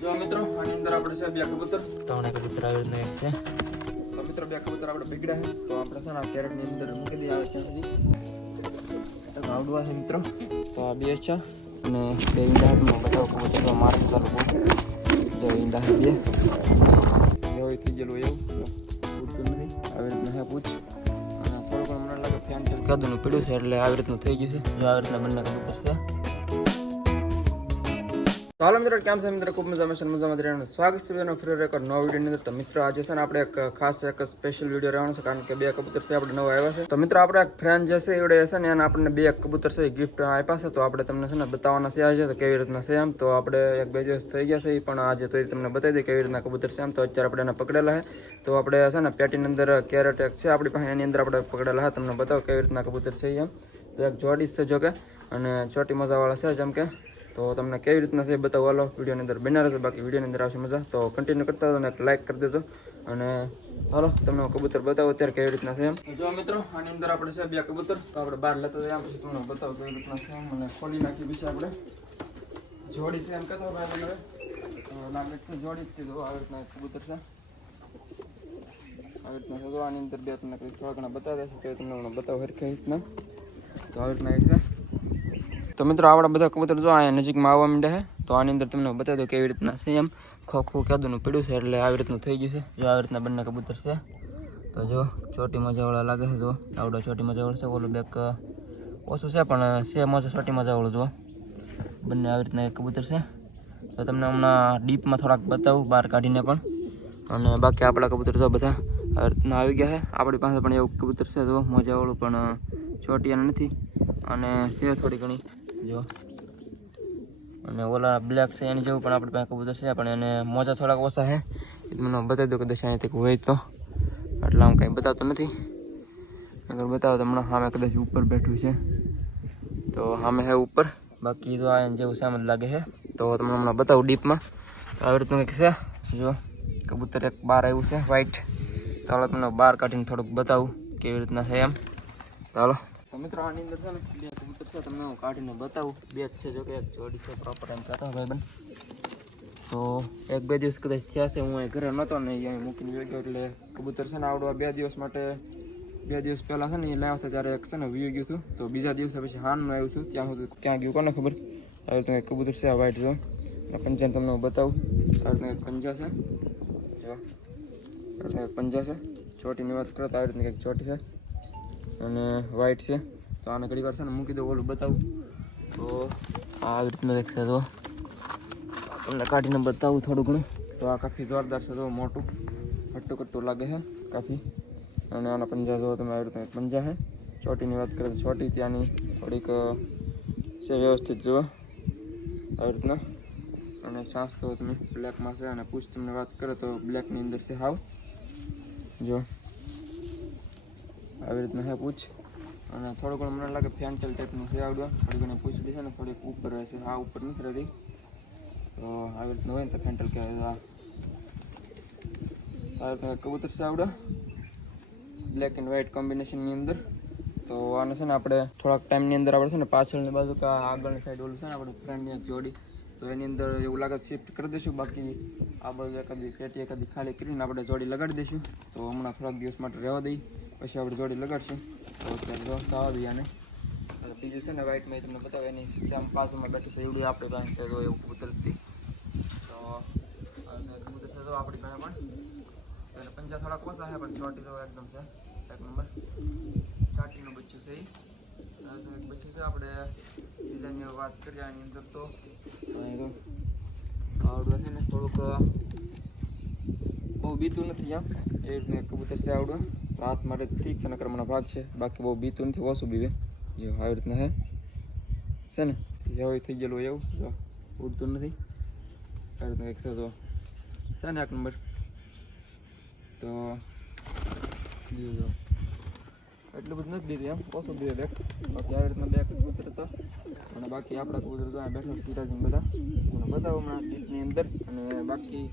જો મિત્રો આની અંદર આપણે છે બે કબૂતર. ત્રણ કબૂતર આવી ને એક છે. તો મિત્રો બે કબૂતર આપણે બગડ્યા છે. તો આપણે છે ને આ કેરેટની અંદર મૂકી દઈએ આવે ત્યાં સુધી તો આવડવા છે મિત્રો. તો આ બે છે. અને બે ઈંડા તમને બધા કબૂતર તો મારે ચાલુ બહુ જો ઈંડા છે બે. એવું થઈ ગયેલું એવું. પૂછતું નથી. આવી રીતના હે પૂછ. અને થોડું પણ મને લાગે ફેન ટેલ કાદુનું પીડ્યું છે એટલે આવી રીતનું થઈ ગયું છે. જો આવી રીતના બંને કબૂતર છે. તો હાલો મિત્રો, કેમ છે મિત્રો? ખૂબ મજામાં છે મજા રહેવાનું. સ્વાગત છે બેનો ફરી રેકોર્ડ નવો વિડીયોની અંદર. તો મિત્રો, આજે છે ને આપણે એક ખાસ એક સ્પેશિયલ વીડિયો રહેવાનો છે, કારણ કે બે કબૂતર છે, આપણે નવા આવ્યા છે. તો મિત્રો, આપણે એક ફ્રેન્ડ જે છે, એવડે છે ને, એને આપણને બે કબૂતર છે ગિફ્ટ આપ્યા છે. તો આપણે તમને છે ને બતાવવાના છે આજે, તો કેવી રીતના છે એમ. તો આપણે એક બે દિવસ થઈ ગયા છે એ પણ આજે તો તમને બતાવી દઈએ કેવી રીતના કબૂતર છે એમ. તો અત્યારે આપણે એને પકડેલા છે. તો આપણે છે ને પેટીની અંદર કેરેટ એક છે, આપણી પાસે એની અંદર આપણે પકડેલા છે. તમને બતાવો કેવી રીતના કબૂતર છે એમ. તો એક જોડી છે જો કે અને ચોટી મજાવાળા છે, જેમ કે તો તમને કેવી રીતના છે એ બતાવો. હાલો, વિડીયોની અંદર બના રહેશે બાકી વિડીયોની અંદર આવશે મજા. તો કન્ટિન્યુ કરતા અને લાઇક કરી દેજો. અને હાલો, તમને કબૂતર બતાવો અત્યારે કેવી રીતના છે એમ. જો મિત્રો, આની અંદર આપણે છે બે કબૂતર. તો આપણે બહાર લેતા જઈએ. પછી તમને બતાવો કેવી રીતના છે એમ. અને ખોલી નાખી પછી આપણે જોડી છે એમ કહેતો ભાઈ તમે લાગે છે જોડી જ છે. આવી રીતના કબૂતર છે. આવી રીતના છે. આની અંદર બે તમને કંઈક થોડા ઘણા બતાવ્યા છે. કે તમને હમણાં બતાવો હરખી રીતના. તો આવી રીતના એક છે. તો મિત્રો આપણા બધા કબૂતર જો અહીંયા નજીકમાં આવવા માંડે છે, તો આની અંદર તમને બતાવી દઉં કેવી રીતના છે એમ. ખોખું કેદુનું પીડ્યું છે એટલે આવી રીતનું થઈ ગયું છે. જો આવી રીતના બંને કબૂતર છે. તો જો ચોટી મજાવાળા લાગે છે જો. આવડો ચોટી મજાવાળો છે, ઓલું બેક ઓછું છે, પણ છે ઓછું ચોટી મજાવાળું જો. બંને આવી રીતના કબૂતર છે. તો તમને હમણાં ડીપમાં થોડાક બતાવું, બહાર કાઢીને પણ. અને બાકી આપણા કબૂતર જો બધા આવી રીતના આવી ગયા છે. આપણી પાસે પણ એવું કબૂતર છે જો, મોજાવાળું, પણ ચોટિયાનું નથી. અને છે થોડી ઘણી. જો. અને ઓલા બ્લેક છે એની જેવું પણ આપણે પાસે કબૂતર છે, પણ એને મોજા થોડાક ઓછા છે. મને બતાવી દો કદાચ અહીંથી હોય તો. એટલે આમ કંઈ બતાવતું નથી. અગર બતાવો તો હમણાં સામે કદાચ ઉપર બેઠું છે. તો સામે છે ઉપર. બાકી જો આ જેવું સામે લાગે છે. તો તમને હમણાં બતાવું ડીપમાં. તો આવી રીતનું કંઈક છે. જો, કબૂતર એક બહાર આવ્યું છે વ્હાઈટ તો હાલો તમને બહાર કાઢીને થોડુંક બતાવું કેવી રીતના છે એમ. ચાલો મિત્રો આની અંદર છે ને છે તમને હું કાઢીને બતાવું. બે જ છે જો કે એક જોડી છે પ્રોપર એમ કહેતા ભાઈ બન. તો એક બે દિવસ કદાચ થયા છે, હું અહીં ઘરે નહોતો ને અહીં મૂકીને જોઈ ગયો એટલે કબૂતર છે ને આવડવા બે દિવસ માટે, બે દિવસ પહેલાં છે ને એ લાવ્યા હતા ત્યારે એક છે ને વ્યૂ ગયું હતું. તો બીજા દિવસે પછી હાનમાં આવ્યું છું, ત્યાં સુધી ક્યાં ગયું કોને ખબર? આવી રીતનું એક કબૂતર છે, આ વાઇટ જો આ પંજા તમને હું બતાવું. આવી રીતનું એક પંજા છે. જો. આવી રીતનું એક પંજા છે. ચોટીની વાત કરો તો આવી રીતની એક ચોટી છે. અને વ્હાઈટ છે. તો આને ઘડી વાર છે ને મૂકી દઉં, ઓલું બતાવું. તો આવી રીતનું એક તો તમને કાઢીને બતાવું થોડું ઘણું. તો આ કાફી જોરદાર છે તો મોટું. ખટ્ટું કટ્ટું લાગે છે, કાફી. અને આના પંજા જો તમે આવી એક પંજા છે. ચોટીની વાત કરીએ તો ચોટી ત્યાંની થોડીક છે વ્યવસ્થિત જુઓ આવી રીતના. અને સાસ તો તમે બ્લેકમાં છે અને પૂછ તમને વાત કરો તો બ્લેકની અંદર છે હાવ. જો. આવી રીતના હે પૂછ. અને થોડું ઘણું મને લાગે ફેન્ટેલ ટાઈપનું છે આવડવા થોડી ઘણી પૂછડી છે ને થોડીક ઉપર રહેશે આ ઉપર નથી રહેતી. તો આવી રીતનું હોય ને તો ફેન્ટેલ કહેવાય. આ આવી કબૂતર છે આવડે. બ્લેક એન્ડ વ્હાઇટ કોમ્બિનેશનની અંદર. તો આને છે ને આપણે થોડાક ટાઈમની અંદર આપણે છે ને પાછળની બાજુ કે આગળની સાઈડ ઓલું છે ને આપણે ફ્રેન્ડની જોડી. તો એની અંદર એવું લાગે શિફ્ટ કરી દઈશું. બાકી આ બાજુ એકાદી પેટી એકાદી ખાલી કરીને આપણે જોડી લગાડી દઈશું. તો હમણાં થોડાક દિવસ માટે રહેવા દઈ. પછી આપણે જોડી લગાડશું. તો અત્યારે જો અને બીજું છે ને વ્હાઇટમાં તમને બતાવે એની સામ બાજુમાં બેઠું છે, એવડું આપણી પાસે છે તો એવું કુદરતી. તો કબૂતર છે તો આપણી પાસે પણ. એટલે પંજા થોડાક ઓછા છે, પણ ચોટી તો એકદમ છે. એક નંબર. ચાટીનું બચ્ચું છે એ બચ્ચું છે, આપણે બીજાની વાત કરીએ, આની અંદર તો. આવડું છે ને થોડુંક, બહુ બીતું નથી આમ એ કબૂતર છે આવડવા તો હાથ માટે ઠીક નકર ભાગ છે. બાકી બહુ બીતું નથી, ઓછું બીવે. જો આવી રીતના છે છે ને? એવું થઈ ગયેલું એવું. જો, ઉડતું નથી. આવી રીતના એક છે, તો છે ને, એક નંબર? તો બીજું જો. એટલું બધું નથી દીધું એમ. ઓછું દીધું બેગ બાકી આવી રીતના બે કબૂતર હતા અને બાકી આપણા કબૂતર તો બેઠા સિરાજીને બધા. અને બતાવો હમણાં ટીપની અંદર. અને બાકી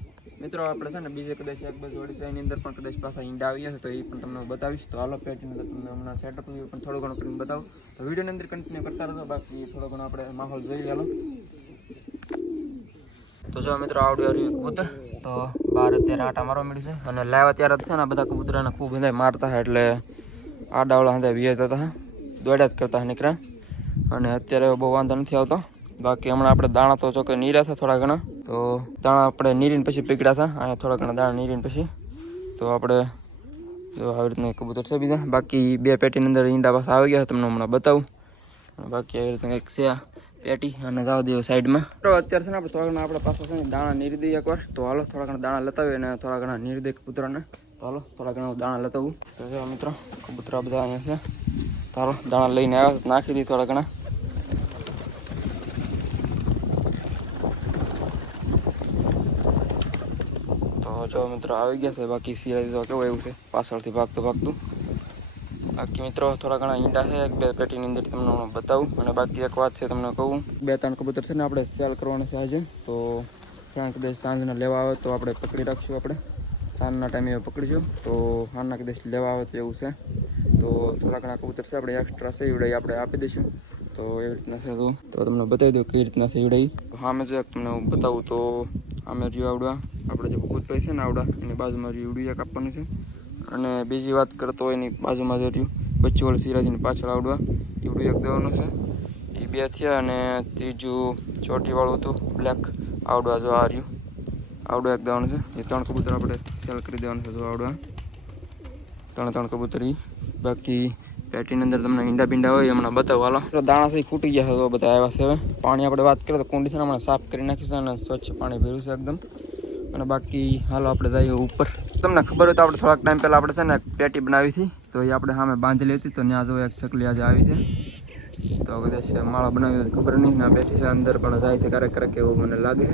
મિત્રો આપણે છે ને બીજે કદાચ એક બાજુ એની અંદર પણ કદાચ પાછા ઈંડા આવી જશે તો એ પણ તમને બતાવીશ. તો હાલો પેટીની અંદર તમને હમણાં સેટઅપ પણ થોડું ઘણું કરીને બતાવું. તો વિડીયોની અંદર કન્ટિન્યુ કરતા રહો બાકી થોડો ઘણો આપણે માહોલ જોઈ ચાલો તો જો મિત્રો આવડ્યું આવ્યું કબૂતર તો બહાર અત્યારે આટા મારવા મળ્યું છે. અને લાવ્યા ત્યારે છે ને બધા કબૂતરાને ખૂબ બધા મારતા હતા એટલે આડાવડા હતા વિયેતા હતા. દોડ્યા જ કરતા નીકળ્યા. અને અત્યારે બહુ વાંધો નથી આવતો. બાકી હમણાં આપણે દાણા તો ચોકે નીર્યા હતા થોડા ઘણા. તો દાણા આપણે નીરીને પછી પીગળ્યા હતા અહીંયા થોડા ઘણા દાણા નીરીને પછી. તો આપણે જો આવી રીતના કબૂતર છે બીજા. બાકી બે પેટીની અંદર ઈંડા પાસે આવી ગયા તમને હમણાં બતાવું. બાકી આવી રીતના કંઈક છે આ પેટી અને જાવ દેવો સાઈડમાં. અત્યારે છે ને આપણે થોડા ઘણા આપણે પાસે છે દાણા નીરી દઈએ એકવાર. તો હાલો, થોડા ઘણા દાણા લતાવીએ અને થોડા ઘણા નીરી દઈએ કબૂતરાને. તો હાલો થોડા ઘણા દાણા લતાવું તો જો મિત્રો, કબૂતરા બધા અહીંયા છે. તો દાણા લઈને આવ્યા. નાખી દઈએ થોડા ઘણા. તો જો મિત્રો, આવી ગયા છે. બાકી સિરાઈઝ કેવું એવું છે? પાછળથી ભાગતું ભાગતું. બાકી મિત્રો, થોડા ઘણા ઈંડા છે. એક બે પેટીની અંદર તમને હું બતાવું. અને બાકી એક વાત છે તમને કહું. બે ત્રણ કબૂતર છે ને, આપણે સેલ કરવાના છે આજે. તો ફ્રેન્ડ કદાચ સાંજના લેવા આવે તો આપણે પકડી રાખશું આપણે. સાંજના ટાઈમે પકડીશું તો સાંજના કદાચ લેવા આવે તો એવું છે. તો થોડા ઘણા કબૂતર છે, આપણે એક્સ્ટ્રા છે ઈવડાઈ આપણે આપી દઈશું. તો એવી રીતના છે તો. તો તમને બતાવી દઉં કેવી રીતના છે ઈવડાઈ હા, મેં જો તમને હું બતાવું તો આમે રહ્યું આવડા. આપણે જે ભૂતભાઈ છે ને આવડા, એની બાજુમાં રહ્યું ઈવડું એક આપવાનું છે. અને બીજી વાત કરતો હોય એની બાજુમાં જો રહ્યું. વચ્ચે વાળું સિરાજીની પાછળ આવડવા. ઈવડું એક દેવાનું છે. એ બે થયા અને ત્રીજું ચોટીવાળું હતું બ્લેક આવડવા જો આ રહ્યું. આવડું એક દેવાનું છે. એ ત્રણ કબૂતર આપણે સેલ કરી દેવાનું છે જો આવડવા ત્રણ ત્રણ કબૂતર બાકી પેટીની અંદર તમને ઈંડા બીંડા હોય હમણાં બતાવો. હાલો. દાણા ખૂટી ગયા છે તો બધા આવ્યા છે હવે. પાણી આપણે વાત કરીએ તો કોન્ડિશન હમણાં સાફ કરી નાખીશું અને સ્વચ્છ પાણી ભર્યું છે એકદમ. અને બાકી હાલો આપણે જઈએ ઉપર. તમને ખબર હોય તો આપણે થોડાક ટાઈમ પહેલાં આપણે છે ને પેટી બનાવી હતી. તો એ આપણે સામે બાંધેલી હતી. તો ત્યાં જો એક ચકલી આજે આવી છે. તો કદાચ માળા બનાવી ખબર નહીં. ના, બેઠી છે, અંદર પણ જાય છે, ક્યારેક ક્યારેક એવું મને લાગે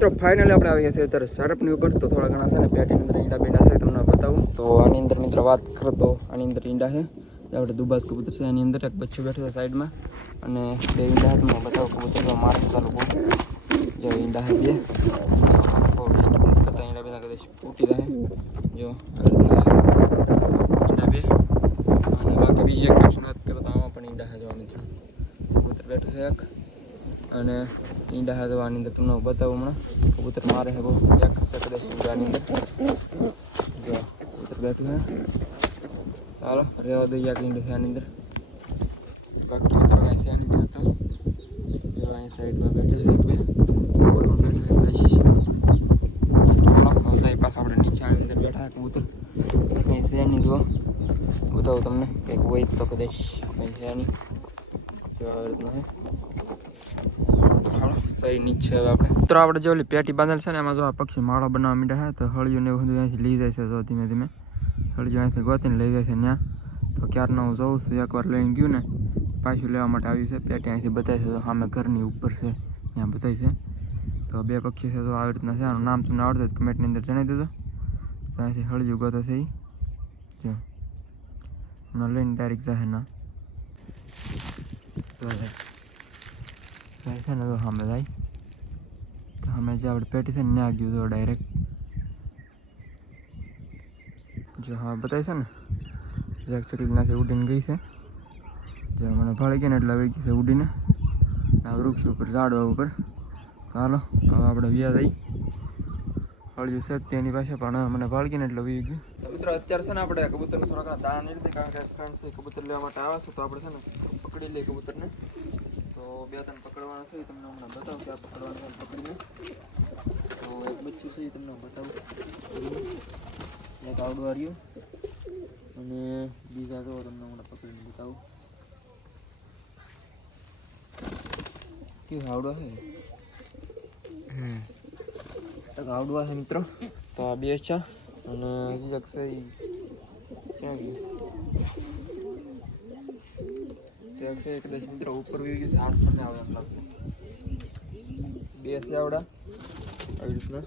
તો ફાઇનલી આપણે આવીએ છીએ અત્યારે સડપની ઉપર. તો થોડા ઘણા છે ને, પેટીની અંદર ઈંડા બેંડા છે, તમને બતાવું. તો આની અંદર મિત્ર વાત કરો તો આની અંદર ઈંડા છે. આપણે દુબાસ કબૂતર છે એની અંદર એક બચ્ચું બેઠું છે સાઈડમાં. અને બે ઈંડા છે, તમને બતાવું. કબૂતર મારે ચાલુ જો ઈંડા છે બે. ડિસ્ટર્બન્સ કરતા ઈંડા બેંડા કદાચ ફૂટી રહે જો ઈંડા બે. અને બાકી બીજી એક પેટર્ન વાત કરો તો આમાં પણ ઈંડા છે જોવા મિત્રો કબૂતર બેઠું છે એક અને ઈંડા છે તો આની અંદર તમને બતાવું હમણાં. કબૂતર મારે છે બહુ. એક છે કદાચ ઈંડાની અંદર. જો, કબૂતર બેઠું છે ચાલો રહેવા દઈએ એક ઈંડું છે આની અંદર. બાકી મિત્રો કાંઈ છે નહીં બેઠતો જો અહીં સાઈડમાં બેઠે છે એક બે. આની અંદર કબૂતર. કંઈ છે નહીં જો બતાવું તમને. કંઈક હોય તો કદાચ કંઈ છે નહીં. જો નીચે આપણે મિત્રો આપણે જે ઓલી પેટી બાંધેલ છે ને એમાં જો આ પક્ષી માળો બનાવવા માંડ્યા છે, તો હળિયું ને બધું અહીંથી લઈ જાય છે, જો ધીમે ધીમે. હળિયું અહીંથી ગોતીને લઈ જાય છે ત્યાં તો ક્યારનો હું જઉં છું, એકવાર લઈને ગયું ને, પાછું લેવા માટે આવ્યું છે, પેટી અહીંથી બતાવી છે, તો સામે ઘરની ઉપર છે, ત્યાં બતાવી છે. તો બે પક્ષી છે, તો આવી રીતના છે, આનું નામ તમને આવડતું હોય કમેન્ટની અંદર જણાવી દેજો. તો અહીંથી હળિયું ગોતા છે એ જો. હમણાં લઈને ડાયરેક્ટ જાહેર ના જાય છે ને તો સામે જાય. સામે જે આપણે પેટી છે ને, ત્યાં ગયું તો ડાયરેક્ટ જો હા બતાવી છે ને જે ચકલી નાખી ઉડીને ગઈ છે. જે મને ભાળી ગઈ ને એટલે આવી ગઈ છે ઉડીને. આ વૃક્ષ ઉપર, ઝાડવા ઉપર. ચાલો હવે આપણે વ્યા જઈ હળજુ છે તેની પાસે, પણ મને ભાળગી ને એટલે વી ગયું. મિત્રો, અત્યારે છે ને આપણે કબૂતરને થોડા ઘણા દાણા નહીં કારણ કે ફ્રેન્ડ છે કબૂતર લેવા માટે આવે છે, તો આપણે છે ને પકડી લઈએ કબૂતરને. તો બે ત્રણ પકડવાના છે તમને હમણાં બતાવું કે આ પકડવાના છે પકડીને. તો એક બચ્ચું છે તમને બતાવું. એક આવડું હાર્યું અને બીજા તો તમને હમણાં પકડીને બતાવું. કે આવડો છે? હમ. આવડવા છે મિત્રો. તો આ બે છે અને હજી જગશે ક્યાં ગયું? તે એક છે કદાચ મિત્રો ઉપર વી ગયું છે હાથ પર આવે એમ લાગતું બે છે આવડા. આવી રીતના.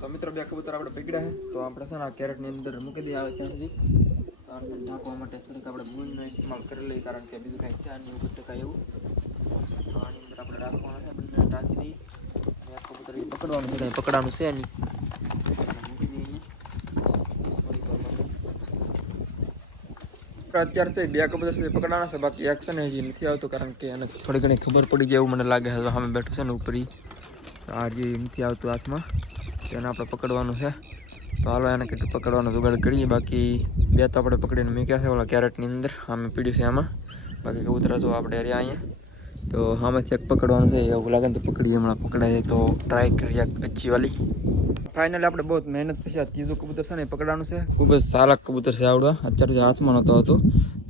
તો મિત્રો બે કબૂતર આપણે પકડ્યા છે. તો આપણે છે ને આ કેરેટની અંદર મૂકી દઈએ આવે ત્યાં સુધી. કારણ કે ઢાંકવા માટે થોડીક આપણે ગુણનો ઇસ્તેમાલ કરી લઈએ, કારણ કે બીજું કાંઈ છે આની ઉપર કાંઈ એવું. તો આની અંદર આપણે રાખવાના છે, બંને ટાંકી દઈએ. કબૂતર પકડવાનું છે પકડવાનું છે નહીં મૂકી દઈએ અહીંયા. થોડીક વાર માટે. આપણે અત્યારે છે બે કબૂતર છે પકડવાના છે, બાકી એક છે ને હજી નથી આવતો કારણ કે એને થોડી ઘણી ખબર પડી જાય એવું મને લાગે છે. સામે બેઠું છે ને ઉપરી. ઈ. તો આ જે નથી આવતું હાથમાં એને આપણે પકડવાનું છે. તો હાલો એને કંઈક પકડવાનો જુગાડ કરીએ. બાકી બે તો આપણે પકડીને મૂક્યા છે, ઓલા કેરેટની અંદર. અમે પીડ્યું છે આમાં. બાકી કબૂતરા જો આપણે રહ્યા અહીંયા. તો હામે એક પકડવાનું છે એવું લાગે ને તો પકડીએ હમણાં પકડાય તો ટ્રાય કરીએ અચ્છી વાલી. ફાઇનલી આપણે બહુ મહેનત પછી આ ત્રીજું કબૂતર છે ને પકડવાનું છે. ખૂબ જ સારા કબૂતર છે આવડવા અત્યારે જે હાથમાં નહોતો હતો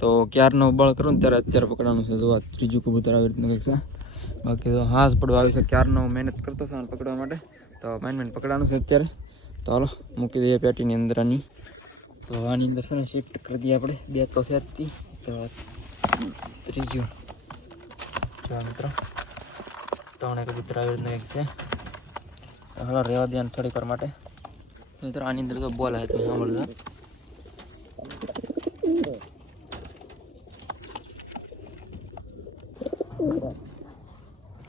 તો ક્યારનો બળ કરું ને ત્યારે અત્યારે પકડવાનું છે. જો આ ત્રીજું કબૂતર આવી રીતનું કંઈક છે. બાકી તો હાથ પડવા આવી છે. ક્યારનો મહેનત કરતો છે પકડવા માટે. તો માઇન માઇન પકડવાનું છે અત્યારે. તો હાલો મૂકી દઈએ પેટીની અંદર આની. તો આની અંદર છે ને શિફ્ટ કરી દઈએ આપણે. બે તો છે તો. ત્રીજું. ત્રણ કબૂતર આવી રીતનું હાલો, રહેવા દે થોડીક વાર માટે. મિત્રો, આની અંદર તો બોલ તમે સાંભળજો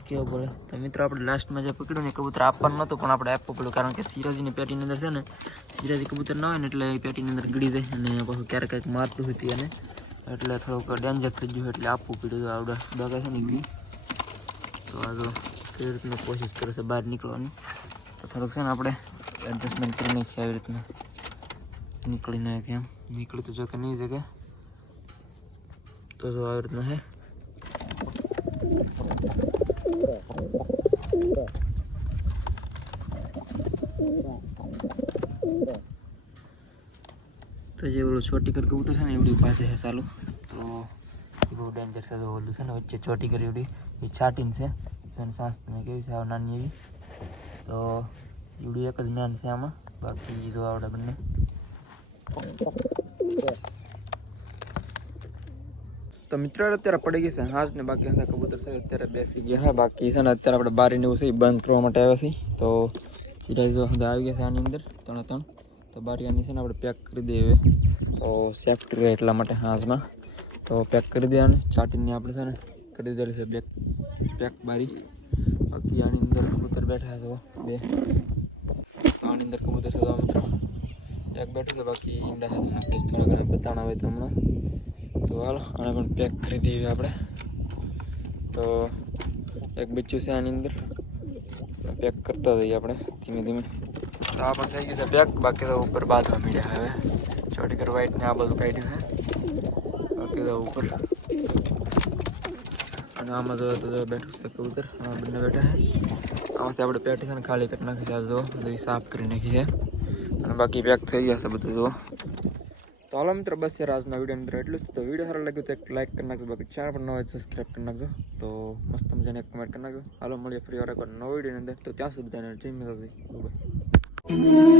કેવો બોલે? તો મિત્રો, આપણે લાસ્ટમાં જે પકડ્યું ને કબૂતર આપવાનું નહોતું પણ આપણે આપવું પડ્યું, કારણ કે સિરાજીની પેટીની અંદર છે ને સિરાજી કબૂતર ના હોય ને એટલે એ પેટીની અંદર ગળી જાય અને પાછું ક્યારેક ક્યારેક મારતું હતું એને. એટલે થોડુંક ડેન્જર થઈ ગયું એટલે આપવું પડ્યું આવડે. ડગા છે ને ઈ. તો આ જો કેવી રીતની કોશિશ કરે છે બહાર નીકળવાની. તો થોડુંક છે ને આપણે એડજસ્ટમેન્ટ કરી નાખીએ આવી રીતના. નીકળી નાખીએ એમ. નીકળી તો જો કે નહીં શકે તો જો આવી રીતના હે તો જે ઓલું ચોટી કર કબૂતર છે ને, એવડી પાસે છે ચાલુ. તો એ બહુ ડેન્જર છે ઓલું છે ને, વચ્ચે ચોટી કરી એવડી, એ છાટીને છે. જેને સાસ તમે કેવી છે નાની એવી. તો એવડી એક જ મેન છે આમાં. બાકી જો આવડે બંને. તો મિત્રો અત્યારે પડી ગઈ છે હાજ ને, બાકી હતા કબૂતર છે, અત્યારે બેસી ગયા. હા, બાકી છે ને, અત્યારે આપણે બારીને એવું છે એ બંધ કરવા માટે આવ્યા છીએ. તો સિરાઈઝ જો આવી ગયા છે આની અંદર, ત્રણે ત્રણ. તો બારીયાની છે ને આપણે પેક કરી દઈએ તો સેફ્ટી રહે એટલા માટે હાંસમાં તો પેક કરી દે અને ચાટીને આપણે છે ને કરી દીધેલી છે બેક પેક બારી. બાકી આની અંદર કબૂતર બેઠા છે બે. આની અંદર કબૂતર છે મિત્રો એક બેઠું છે, બાકી ઈંડા છે થોડા ઘણા બતાણા હોય તો હમણાં. તો હાલો, આને પણ પેક કરી દઈએ આપણે. તો એક બચ્ચું છે આની અંદર. પેક કરતા જઈએ આપણે ધીમે ધીમે. તો આ પણ થઈ ગયું છે પેક બાકી તો ઉપર બાંધવા મળ્યા હવે. ચોટી કર ને આ બધું કાઢ્યું છે. બાકી તો ઉપર. અને આમાં જો તો બેઠું છે કબૂતર. આ બંને બેઠા છે. આમાંથી આપણે પેટી છે ને ખાલી કરી નાખી છે. જો, બધું સાફ કરી નાખી છે. અને બાકી પેક થઈ ગયા છે બધું, જો. તો હાલો મિત્રો, બસ યાર આજના વીડિયો અંદર એટલું જ. તો વીડિયો સારો લાગ્યો તો એક લાઈક કરી નાખજો. બાકી ચેનલ પર ન હોય સબસ્ક્રાઈબ કરી નાખજો. તો મસ્ત મજાને એક કમેન્ટ કરી નાખજો. હાલો, મળીએ ફરી વાર એક નવો વીડિયો અંદર. તો ત્યાં સુધી બધાને જય માતાજી. Thank you.